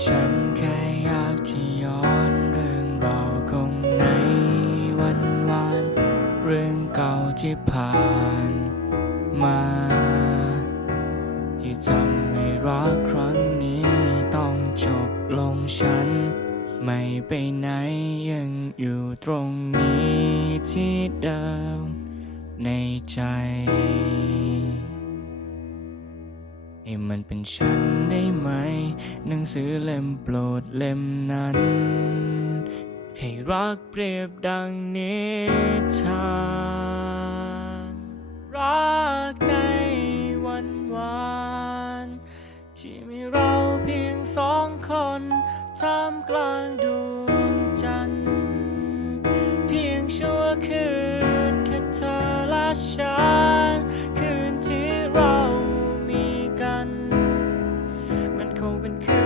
ฉันแค่อยากที่ย้อนเรื่องราวของในวันวานเรื่องเก่าที่ผ่านมา ที่ทำให้รักครั้งนี้ต้องจบลงฉัน ไม่ไปไหนยังอยู่ตรงนี้ที่เดิมในใจ ให้มันเป็นฉันได้ไหม หนังสือเล่มโปรดเล่มนั้น ให้รักเปรียบดังนิทานรักในวันวานที่มีเราเพียงสองคนท่ามกลางดวงจันทร์เพียงชั่วคืนแค่เธอและฉันคืนที่เรา มันค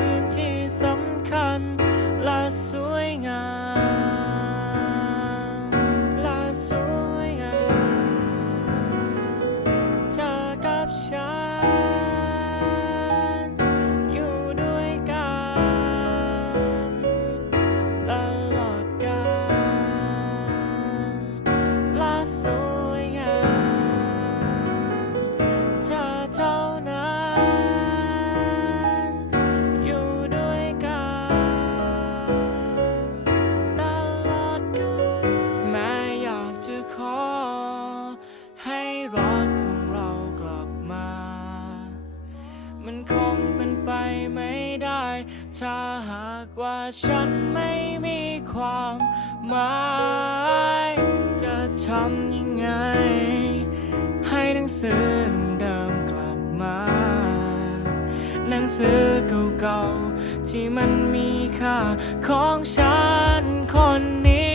ถ้าหากว่าฉันไม่มีความหมายจะทำยังไง ให้หนังสือเดิมกลับมา หนังสือเก่าๆที่มันมีค่าของฉันคนนี้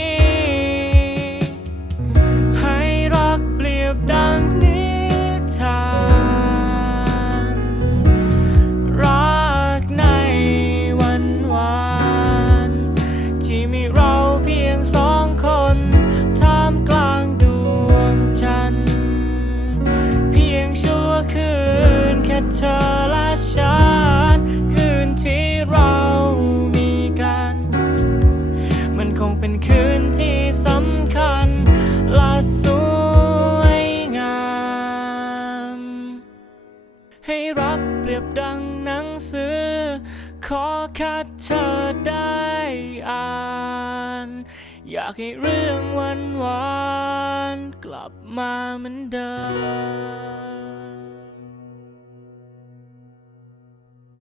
เธอและฉัน คืนที่เรามีกัน มันคงเป็นคืนที่สำคัญและสวยงาม ให้รักเปรียบดังหนังสือ ขอแค่เธอได้อ่าน อยากให้เรื่องวันวานๆกลับมาเหมือนเดิม